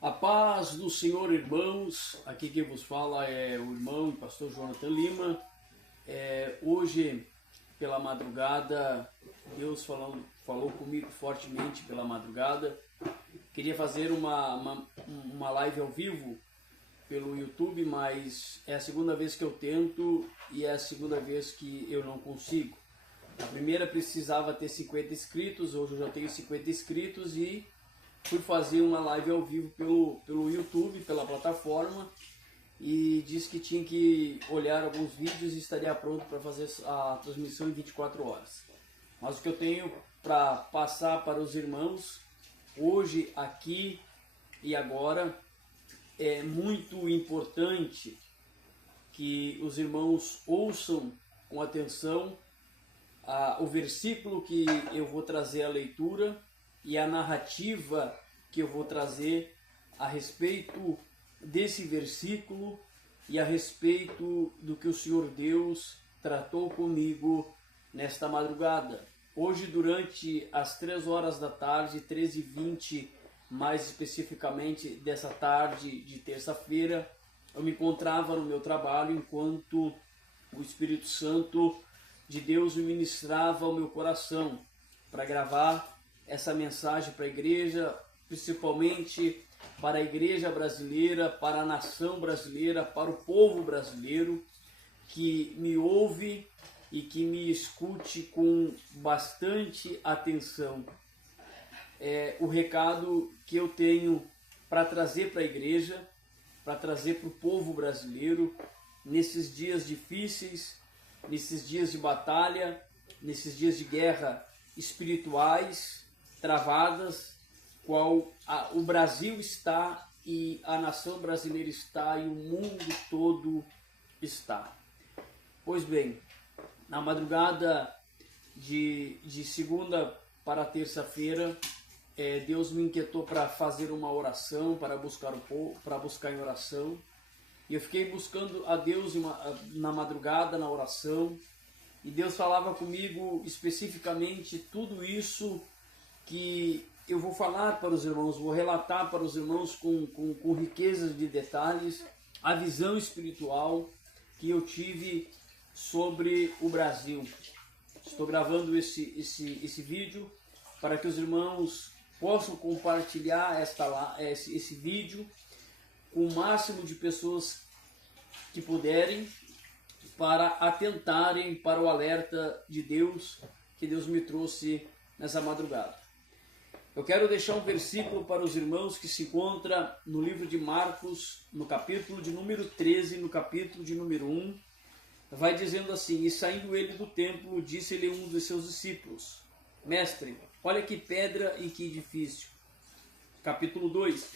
A paz do Senhor, irmãos. Aqui quem vos fala é o irmão pastor Jonathan Lima. Hoje, pela madrugada, Deus falou comigo fortemente pela madrugada. Queria fazer uma live ao vivo pelo YouTube, mas é a segunda vez que eu tento e é a segunda vez que eu não consigo. A primeira precisava ter 50 inscritos, hoje eu já tenho 50 inscritos e fui fazer uma live ao vivo pelo YouTube, pela plataforma, e disse que tinha que olhar alguns vídeos e estaria pronto para fazer a transmissão em 24 horas. Mas o que eu tenho para passar para os irmãos hoje, aqui e agora, é muito importante que os irmãos ouçam com atenção o versículo que eu vou trazer a leitura e a narrativa que eu vou trazer a respeito desse versículo e a respeito do que o Senhor Deus tratou comigo nesta madrugada. Hoje, durante as 3 horas da tarde, 13h20, mais especificamente dessa tarde de terça-feira, eu me encontrava no meu trabalho enquanto o Espírito Santo de Deus me ministrava ao meu coração para gravar essa mensagem para a igreja, principalmente para a igreja brasileira, para a nação brasileira, para o povo brasileiro que me ouve e que me escute com bastante atenção. O recado que eu tenho para trazer para a igreja, para trazer para o povo brasileiro, nesses dias difíceis, nesses dias de batalha, nesses dias de guerra espirituais, travadas, qual o Brasil está e a nação brasileira está e o mundo todo está. Pois bem, na madrugada de segunda para terça-feira, Deus me inquietou para fazer uma oração, para buscar em oração. E eu fiquei buscando a Deus na madrugada, na oração. E Deus falava comigo especificamente tudo isso que eu vou falar para os irmãos, vou relatar para os irmãos com riquezas de detalhes, a visão espiritual que eu tive sobre o Brasil. Estou gravando esse vídeo para que os irmãos possam compartilhar esse vídeo com o máximo de pessoas que puderem, para atentarem para o alerta de Deus que Deus me trouxe nessa madrugada. Eu quero deixar um versículo para os irmãos que se encontra no livro de Marcos, no capítulo de número 13, no capítulo de número 1, vai dizendo assim: E saindo ele do templo, disse-lhe um dos seus discípulos: Mestre, olha que pedra e que edifício. Capítulo 2: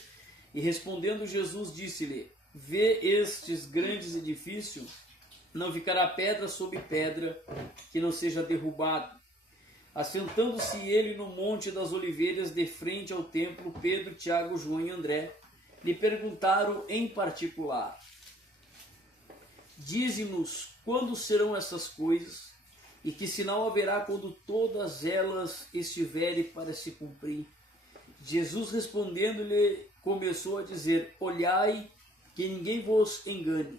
E respondendo Jesus disse-lhe: Vê estes grandes edifícios, não ficará pedra sobre pedra que não seja derrubado. Assentando-se ele no Monte das Oliveiras, de frente ao templo, Pedro, Tiago, João e André lhe perguntaram em particular: Dize-nos quando serão essas coisas, e que sinal haverá quando todas elas estiverem para se cumprir? Jesus respondendo-lhe começou a dizer: Olhai que ninguém vos engane,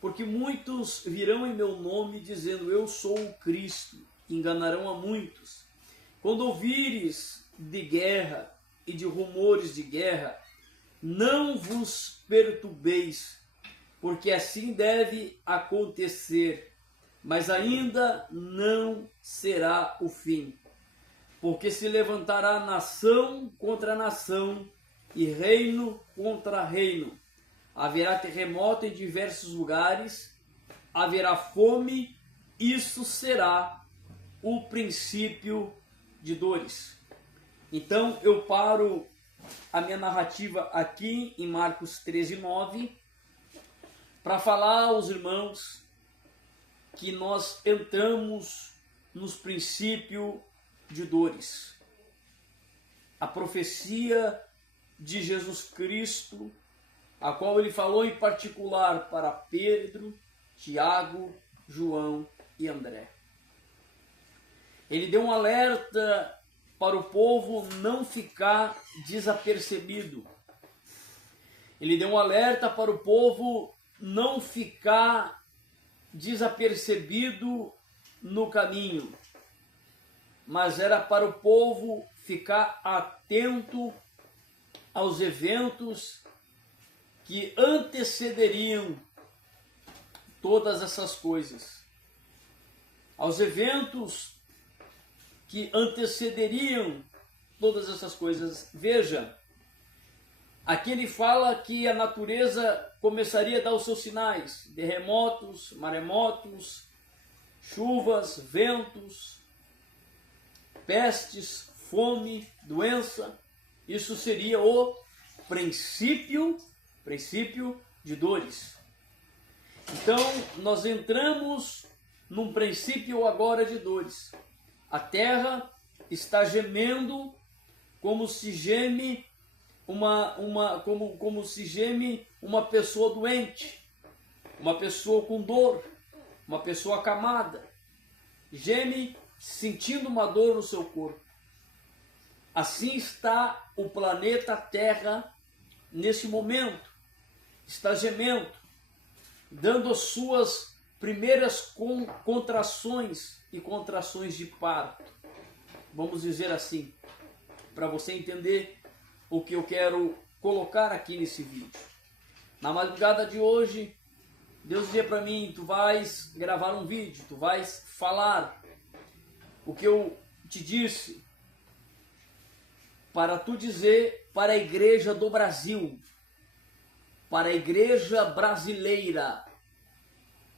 porque muitos virão em meu nome dizendo: Eu sou o Cristo, enganarão a muitos. Quando ouvires de guerra e de rumores de guerra, não vos perturbeis, porque assim deve acontecer, mas ainda não será o fim. Porque se levantará nação contra nação e reino contra reino. Haverá terremoto em diversos lugares, haverá fome, isso será o princípio de dores. Então eu paro a minha narrativa aqui em Marcos 13:9 para falar aos irmãos que nós entramos nos princípios de dores. A profecia de Jesus Cristo, a qual ele falou em particular para Pedro, Tiago, João e André. Ele deu um alerta para o povo não ficar desapercebido. Ele deu um alerta para o povo não ficar desapercebido no caminho, mas era para o povo ficar atento aos eventos que antecederiam todas essas coisas, aos eventos que antecederiam todas essas coisas. Veja, aqui ele fala que a natureza começaria a dar os seus sinais: terremotos, maremotos, chuvas, ventos, pestes, fome, doença. Isso seria o princípio de dores. Então, nós entramos num princípio agora de dores. A terra está gemendo como se geme como se geme uma pessoa doente, uma pessoa com dor, uma pessoa acamada. Geme sentindo uma dor no seu corpo. Assim está o planeta Terra nesse momento. Está gemendo, dando as suas primeiras contrações e contrações de parto. Vamos dizer assim, para você entender o que eu quero colocar aqui nesse vídeo. Na madrugada de hoje, Deus dizia para mim: tu vais gravar um vídeo, tu vais falar o que eu te disse, para tu dizer para a igreja do Brasil, para a igreja brasileira.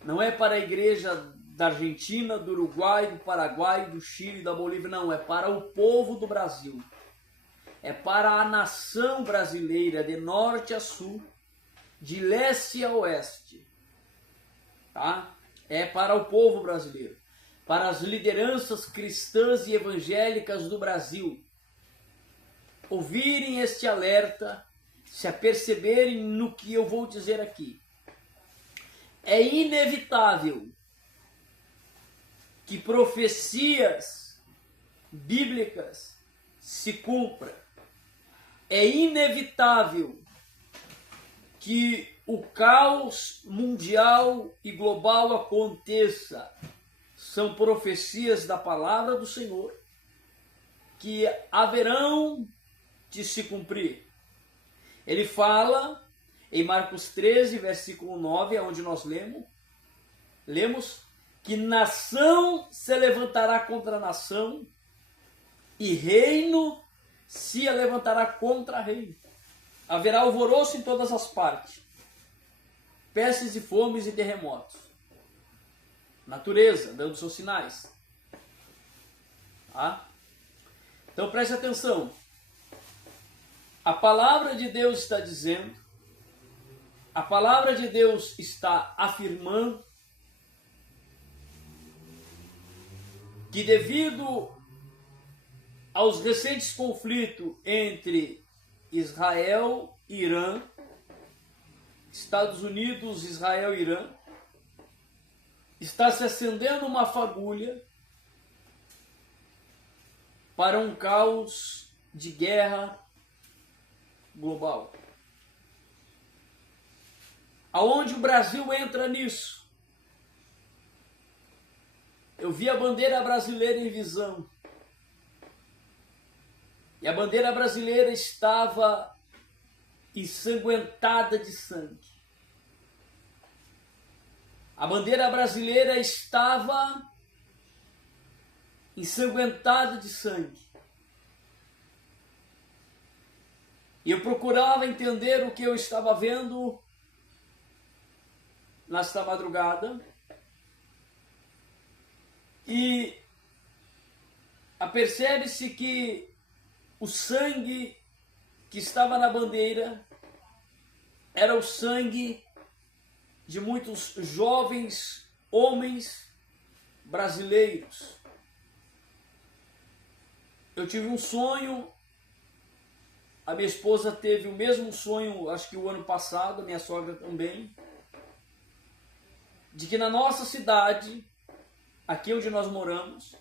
Não é para a igreja da Argentina, do Uruguai, do Paraguai, do Chile, da Bolívia, não. É para o povo do Brasil. É para a nação brasileira, de norte a sul, de leste a oeste. Tá? É para o povo brasileiro. Para as lideranças cristãs e evangélicas do Brasil ouvirem este alerta, se aperceberem no que eu vou dizer aqui. É inevitável que profecias bíblicas se cumpram. É inevitável que o caos mundial e global aconteça. São profecias da palavra do Senhor que haverão de se cumprir. Ele fala em Marcos 13, versículo 9, onde nós lemos que nação se levantará contra nação e reino se levantará contra reino. Haverá alvoroço em todas as partes, pestes e fomes e terremotos. Natureza dando seus sinais. Tá? Então preste atenção. A palavra de Deus está dizendo, a palavra de Deus está afirmando que devido aos recentes conflitos entre Israel e Irã, Estados Unidos, Israel e Irã, está se acendendo uma fagulha para um caos de guerra global. Aonde o Brasil entra nisso? Eu vi a bandeira brasileira em visão. E a bandeira brasileira estava ensanguentada de sangue. A bandeira brasileira estava ensanguentada de sangue. E eu procurava entender o que eu estava vendo nesta madrugada. E apercebe-se que o sangue que estava na bandeira era o sangue de muitos jovens homens brasileiros. Eu tive um sonho, a minha esposa teve o mesmo sonho, acho que o ano passado, a minha sogra também, de que na nossa cidade, aqui onde nós moramos,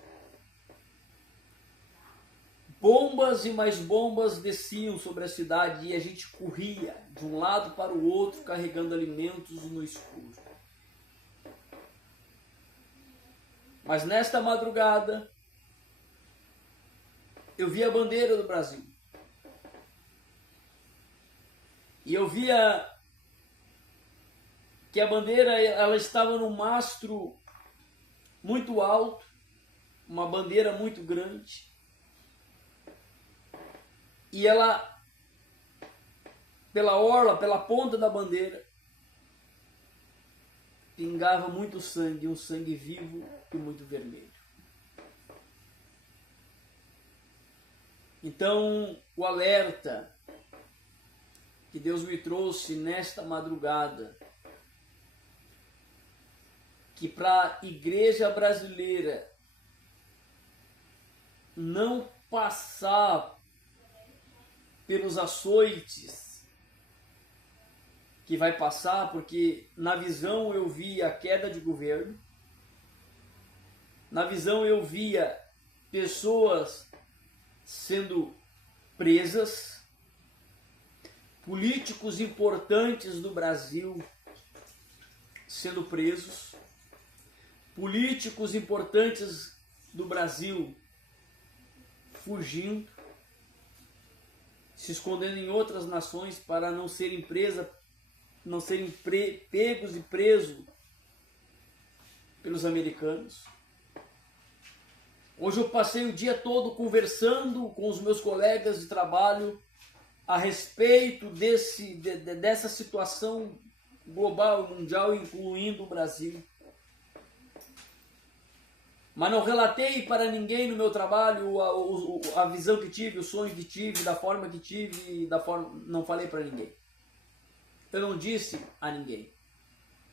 bombas e mais bombas desciam sobre a cidade e a gente corria de um lado para o outro carregando alimentos no escuro. Mas nesta madrugada eu vi a bandeira do Brasil. E eu via que a bandeira ela estava num mastro muito alto, uma bandeira muito grande. E ela, pela orla, pela ponta da bandeira, pingava muito sangue, um sangue vivo e muito vermelho. Então, o alerta que Deus me trouxe nesta madrugada, que para a igreja brasileira não passar pelos açoites que vai passar, porque na visão eu via a queda de governo, na visão eu via pessoas sendo presas, políticos importantes do Brasil sendo presos, políticos importantes do Brasil fugindo, se escondendo em outras nações para não serem pegos e presos pelos americanos. Hoje eu passei o dia todo conversando com os meus colegas de trabalho a respeito dessa situação global, mundial, incluindo o Brasil. Mas não relatei para ninguém no meu trabalho a visão que tive, o sonho que tive, da forma que tive, não falei para ninguém. Eu não disse a ninguém.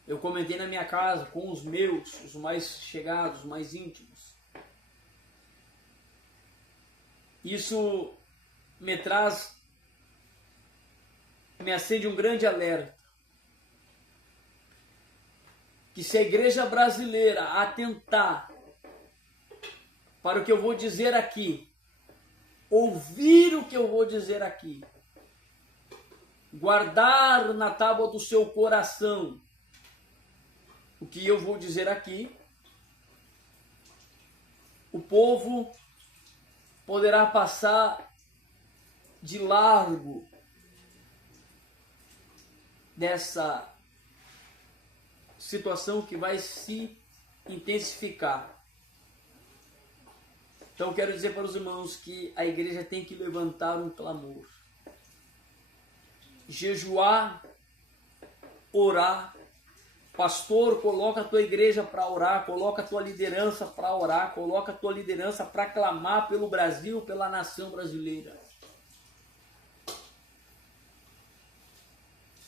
Eu comentei na minha casa com os meus, os mais chegados, os mais íntimos. Isso me acende um grande alerta. Que se a igreja brasileira atentar para o que eu vou dizer aqui, ouvir o que eu vou dizer aqui, guardar na tábua do seu coração o que eu vou dizer aqui, o povo poderá passar de largo dessa situação que vai se intensificar. Então quero dizer para os irmãos que a igreja tem que levantar um clamor, jejuar, orar. Pastor, coloca a tua igreja para orar, coloca a tua liderança para orar, coloca a tua liderança para clamar pelo Brasil, pela nação brasileira.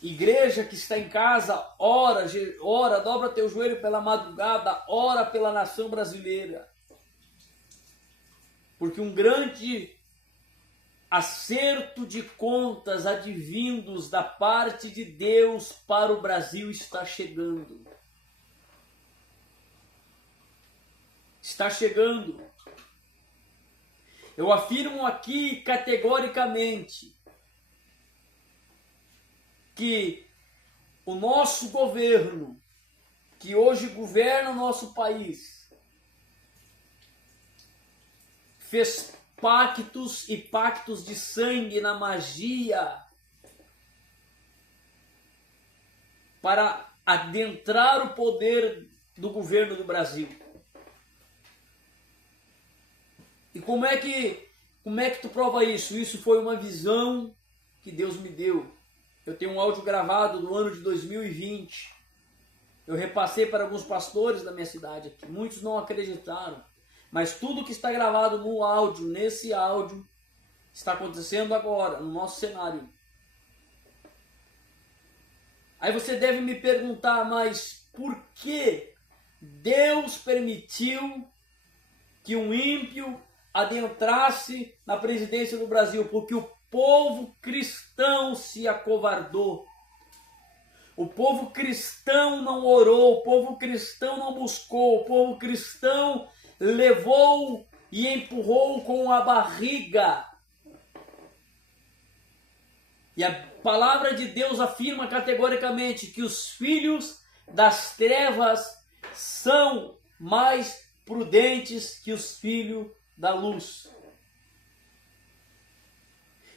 Igreja que está em casa, ora, dobra teu joelho pela madrugada, ora pela nação brasileira. Porque um grande acerto de contas advindos da parte de Deus para o Brasil está chegando. Está chegando. Eu afirmo aqui categoricamente que o nosso governo, que hoje governa o nosso país, fez pactos e pactos de sangue na magia para adentrar o poder do governo do Brasil. E como é que tu prova isso? Isso foi uma visão que Deus me deu. Eu tenho um áudio gravado do ano de 2020. Eu repassei para alguns pastores da minha cidade aqui. Muitos não acreditaram. Mas tudo que está gravado no áudio, nesse áudio, está acontecendo agora, no nosso cenário. Aí você deve me perguntar, mas por que Deus permitiu que um ímpio adentrasse na presidência do Brasil? Porque o povo cristão se acovardou. O povo cristão não orou, o povo cristão não buscou, o povo cristão levou e empurrou com a barriga. E a palavra de Deus afirma categoricamente que os filhos das trevas são mais prudentes que os filhos da luz.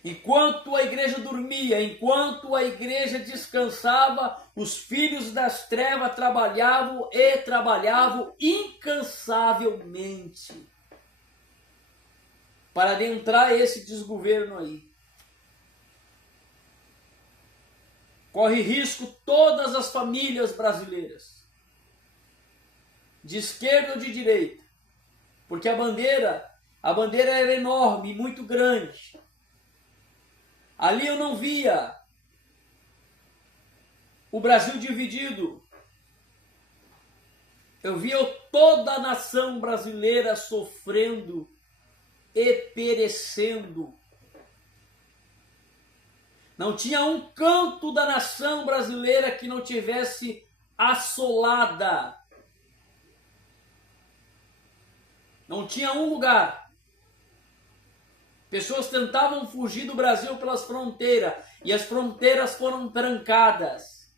Enquanto a igreja dormia, enquanto a igreja descansava, os filhos das trevas trabalhavam e trabalhavam incansavelmente para adentrar esse desgoverno aí. Corre risco todas as famílias brasileiras, de esquerda ou de direita, porque a bandeira era enorme, muito grande. Ali eu não via o Brasil dividido. Eu via toda a nação brasileira sofrendo e perecendo. Não tinha um canto da nação brasileira que não tivesse assolada. Não tinha um lugar. Pessoas tentavam fugir do Brasil pelas fronteiras e as fronteiras foram trancadas.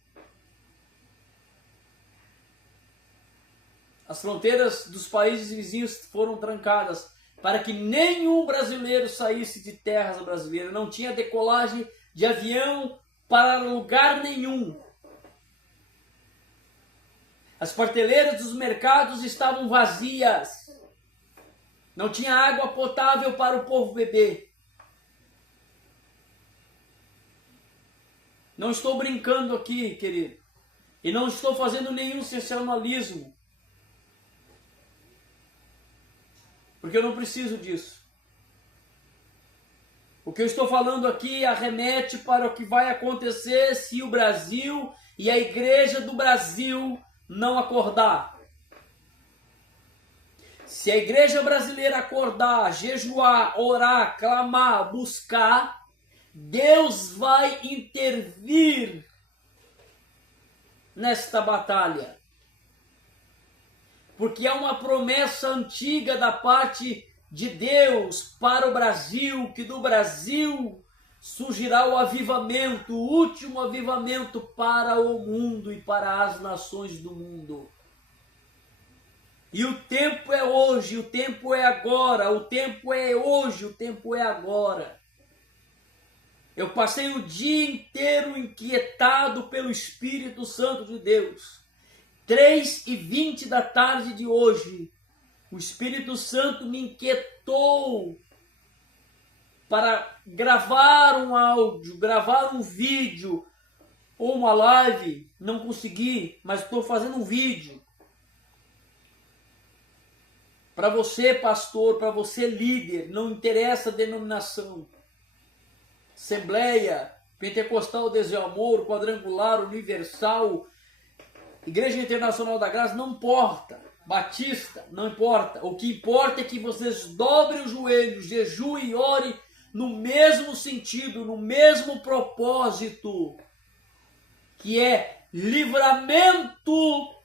As fronteiras dos países vizinhos foram trancadas para que nenhum brasileiro saísse de terras brasileiras. Não tinha decolagem de avião para lugar nenhum. As prateleiras dos mercados estavam vazias. Não tinha água potável para o povo beber. Não estou brincando aqui, querido. E não estou fazendo nenhum sensacionalismo. Porque eu não preciso disso. O que eu estou falando aqui arremete para o que vai acontecer se o Brasil e a igreja do Brasil não acordar. Se a igreja brasileira acordar, jejuar, orar, clamar, buscar, Deus vai intervir nesta batalha. Porque é uma promessa antiga da parte de Deus para o Brasil, que do Brasil surgirá o avivamento, o último avivamento para o mundo e para as nações do mundo. E o tempo é hoje, o tempo é agora, o tempo é hoje, o tempo é agora. Eu passei o dia inteiro inquietado pelo Espírito Santo de Deus. 3h20 da tarde de hoje, o Espírito Santo me inquietou para gravar um áudio, gravar um vídeo ou uma live. Não consegui, mas estou fazendo um vídeo. Para você, pastor, para você, líder, não interessa a denominação. Assembleia, Pentecostal, Desejo Amor, Quadrangular, Universal, Igreja Internacional da Graça, não importa. Batista, não importa. O que importa é que vocês dobrem os joelhos, jejuem e orem no mesmo sentido, no mesmo propósito, que é livramento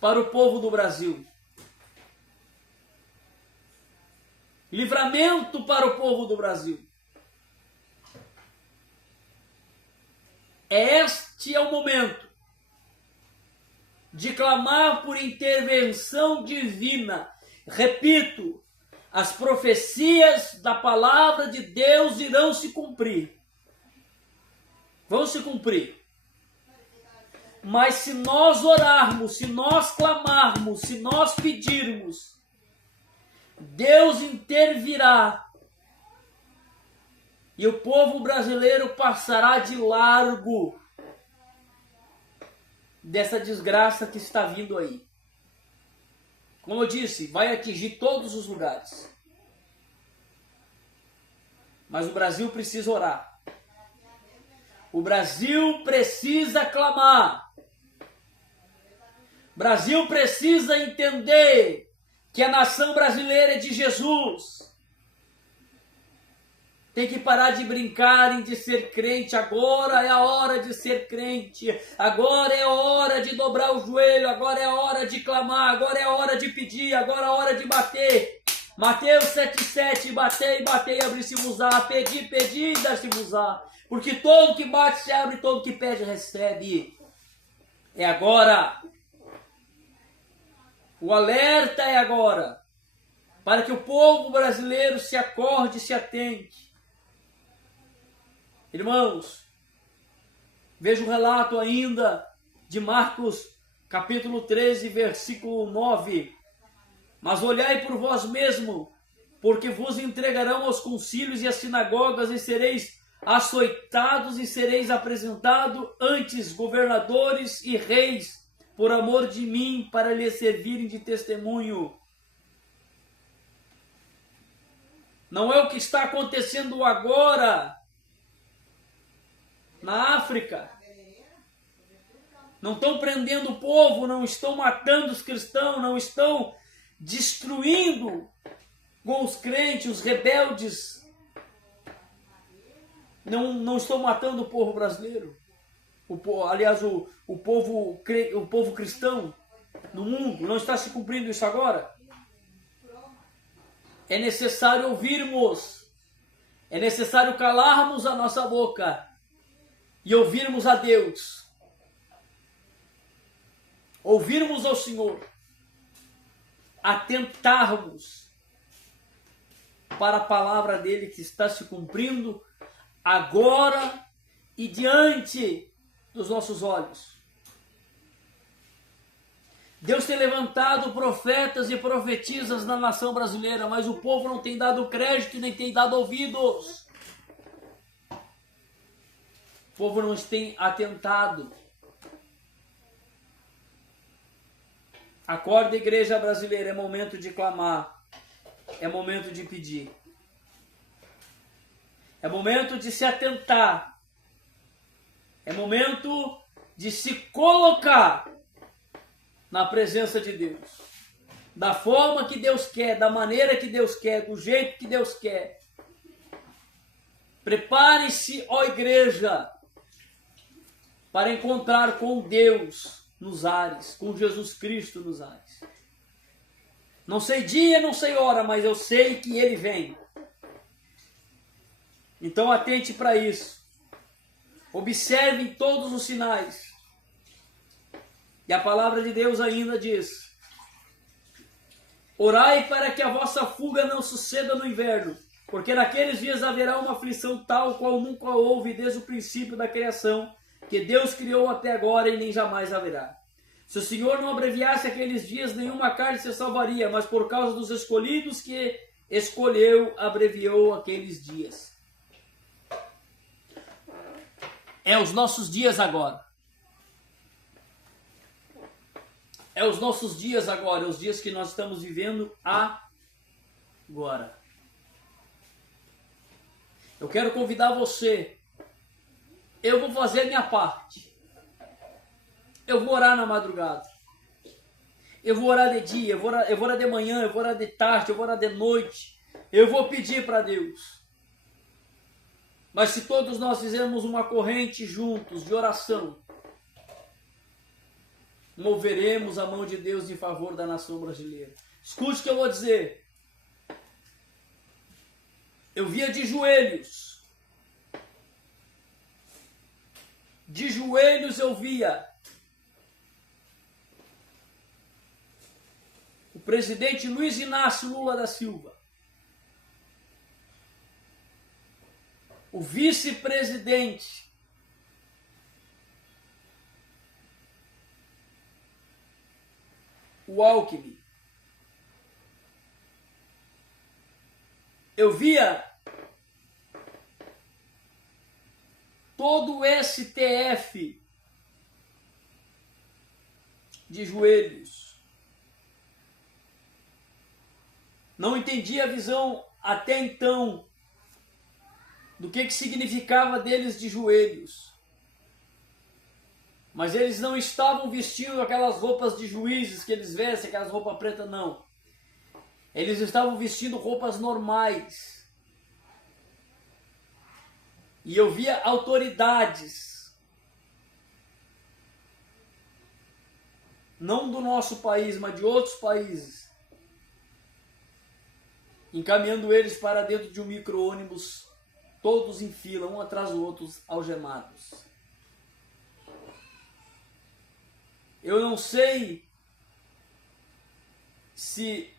para o povo do Brasil. Livramento para o povo do Brasil. Este é o momento de clamar por intervenção divina. Repito, as profecias da palavra de Deus irão se cumprir. Vão se cumprir. Mas se nós orarmos, se nós clamarmos, se nós pedirmos, Deus intervirá. E o povo brasileiro passará de largo dessa desgraça que está vindo aí. Como eu disse, vai atingir todos os lugares. Mas o Brasil precisa orar. O Brasil precisa clamar. O Brasil precisa entender que a nação brasileira é de Jesus. Tem que parar de brincarem de ser crente. Agora é a hora de ser crente. Agora é a hora de dobrar o joelho. Agora é a hora de clamar. Agora é a hora de pedir. Agora é a hora de bater. Mateus 7,7. Batei, batei, abri-se-vos-á. Pedi, pedi, dar-se-vos-á. Porque todo que bate se abre, todo que pede recebe. É agora. O alerta é agora. Para que o povo brasileiro se acorde e se atente. Irmãos, veja o relato ainda de Marcos, capítulo 13, versículo 9. Mas olhai por vós mesmo, porque vos entregarão aos concílios e às sinagogas, e sereis açoitados e sereis apresentados ante governadores e reis, por amor de mim, para lhes servirem de testemunho. Não é o que está acontecendo agora na África. Não estão prendendo o povo, não estão matando os cristãos, não estão destruindo com os crentes, os rebeldes. Não estão matando o povo brasileiro. Aliás, o povo cristão no mundo. Não está se cumprindo isso agora? É necessário ouvirmos. É necessário calarmos a nossa boca e ouvirmos a Deus, ouvirmos ao Senhor, atentarmos para a palavra dele que está se cumprindo agora e diante dos nossos olhos. Deus tem levantado profetas e profetisas na nação brasileira, mas o povo não tem dado crédito nem tem dado ouvidos. O povo não tem atentado. Acorda, igreja brasileira, é momento de clamar, é momento de pedir, é momento de se atentar, é momento de se colocar na presença de Deus, da forma que Deus quer, da maneira que Deus quer, do jeito que Deus quer. Prepare-se, ó igreja, para encontrar com Deus nos ares, com Jesus Cristo nos ares. Não sei dia, não sei hora, mas eu sei que Ele vem. Então atente para isso. Observe todos os sinais. E a palavra de Deus ainda diz: orai para que a vossa fuga não suceda no inverno, porque naqueles dias haverá uma aflição tal qual nunca houve desde o princípio da criação, que Deus criou até agora e nem jamais haverá. Se o Senhor não abreviasse aqueles dias, nenhuma carne se salvaria, mas por causa dos escolhidos que escolheu, abreviou aqueles dias. É os nossos dias agora. É os nossos dias agora, é os dias que nós estamos vivendo agora. Eu quero convidar você. Eu vou fazer a minha parte. Eu vou orar na madrugada. Eu vou orar de dia, eu vou orar de manhã, eu vou orar de tarde, eu vou orar de noite. Eu vou pedir para Deus. Mas se todos nós fizermos uma corrente juntos de oração, moveremos a mão de Deus em favor da nação brasileira. Escute o que eu vou dizer. Eu via de joelhos. De joelhos eu via o presidente Luiz Inácio Lula da Silva, o vice-presidente o Alckmin. Eu via todo o STF de joelhos. Não entendia a visão até então do que significava deles de joelhos. Mas eles não estavam vestindo aquelas roupas de juízes que eles vestem, aquelas roupas pretas, não. Eles estavam vestindo roupas normais. E eu via autoridades, não do nosso país, mas de outros países, encaminhando eles para dentro de um micro-ônibus, todos em fila, um atrás do outro, algemados. Eu não sei se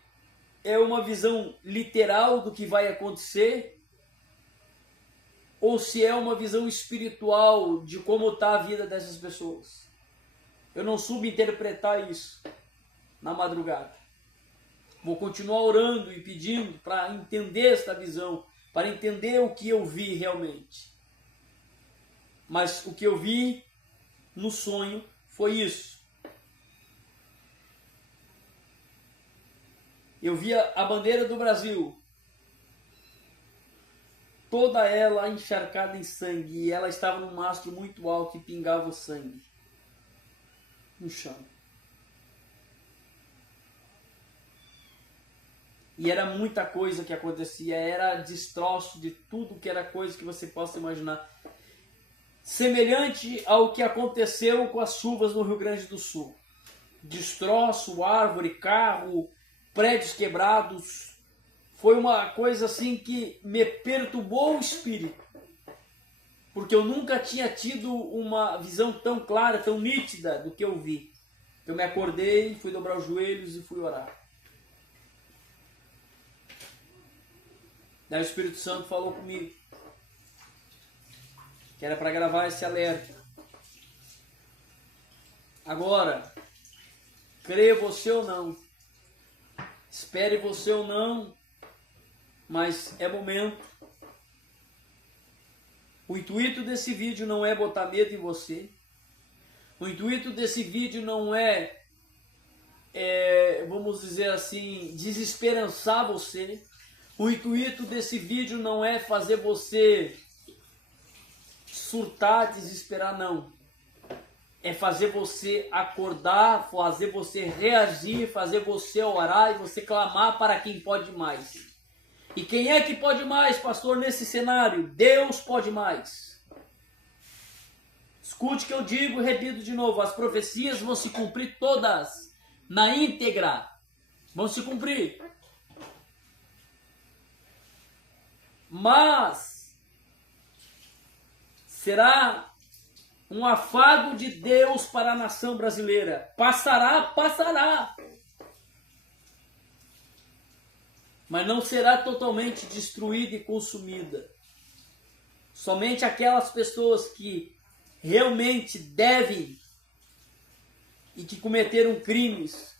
é uma visão literal do que vai acontecer, ou se é uma visão espiritual de como está a vida dessas pessoas. Eu não subinterpretar isso na madrugada. Vou continuar orando e pedindo para entender esta visão, para entender o que eu vi realmente. Mas o que eu vi no sonho foi isso. Eu via a bandeira do Brasil, toda ela encharcada em sangue, e ela estava num mastro muito alto e pingava o sangue no chão. E era muita coisa que acontecia, era destroço de tudo que era coisa que você possa imaginar. Semelhante ao que aconteceu com as chuvas no Rio Grande do Sul. Destroço, árvore, carro, prédios quebrados. Foi uma coisa assim que me perturbou o espírito. Porque eu nunca tinha tido uma visão tão clara, tão nítida do que eu vi. Eu me acordei, fui dobrar os joelhos e fui orar. Daí o Espírito Santo falou comigo que era para gravar esse alerta. Agora, creia você ou não, espere você ou não, mas é momento. O intuito desse vídeo não é botar medo em você. O intuito desse vídeo não é, vamos dizer assim, desesperançar você. O intuito desse vídeo não é fazer você surtar, desesperar, não. É fazer você acordar, fazer você reagir, fazer você orar e você clamar para quem pode mais. E quem é que pode mais, pastor, nesse cenário? Deus pode mais. Escute o que eu digo e repito de novo. As profecias vão se cumprir todas, na íntegra. Vão se cumprir. Mas será um afago de Deus para a nação brasileira. Passará, passará. Mas não será totalmente destruída e consumida. Somente aquelas pessoas que realmente devem e que cometeram crimes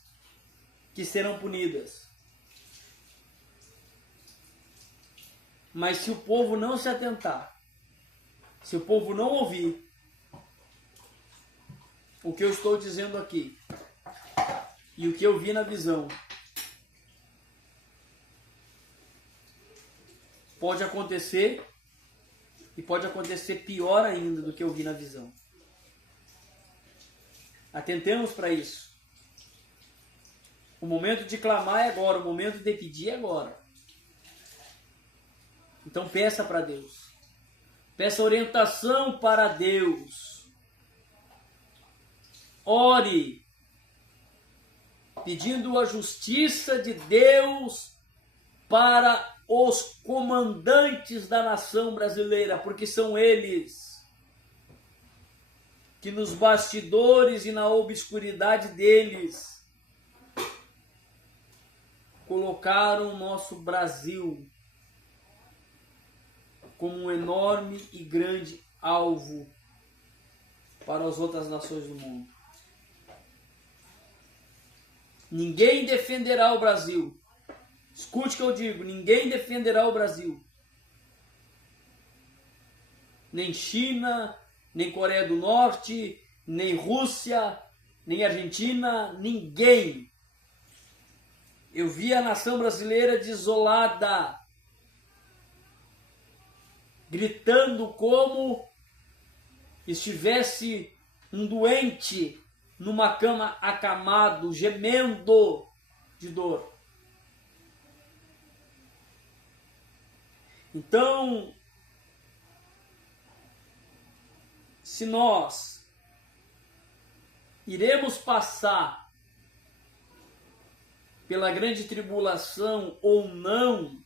que serão punidas. Mas se o povo não se atentar, se o povo não ouvir o que eu estou dizendo aqui e o que eu vi na visão, pode acontecer e pode acontecer pior ainda do que eu vi na visão. Atentemos para isso. O momento de clamar é agora, o momento de pedir é agora. Então peça para Deus. Peça orientação para Deus. Ore, pedindo a justiça de Deus para os comandantes da nação brasileira, porque são eles que nos bastidores e na obscuridade deles colocaram o nosso Brasil como um enorme e grande alvo para as outras nações do mundo. Ninguém defenderá o Brasil. Escute o que eu digo, ninguém defenderá o Brasil. Nem China, nem Coreia do Norte, nem Rússia, nem Argentina, ninguém. Eu vi a nação brasileira desolada, gritando como estivesse um doente numa cama acamado, gemendo de dor. Então, se nós iremos passar pela grande tribulação ou não,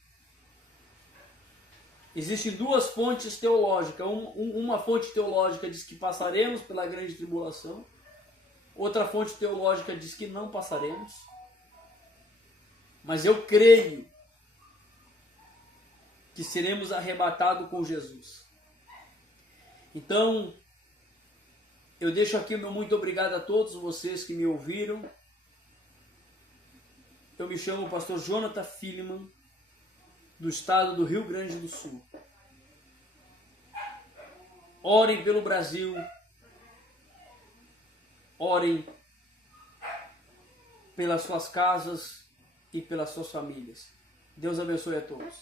existem duas fontes teológicas. Uma fonte teológica diz que passaremos pela grande tribulação, outra fonte teológica diz que não passaremos. Mas eu creio que seremos arrebatados com Jesus. Então, eu deixo aqui o meu muito obrigado a todos vocês que me ouviram. Eu me chamo pastor Jonathan Filiman, do estado do Rio Grande do Sul. Orem pelo Brasil. Orem pelas suas casas e pelas suas famílias. Deus abençoe a todos.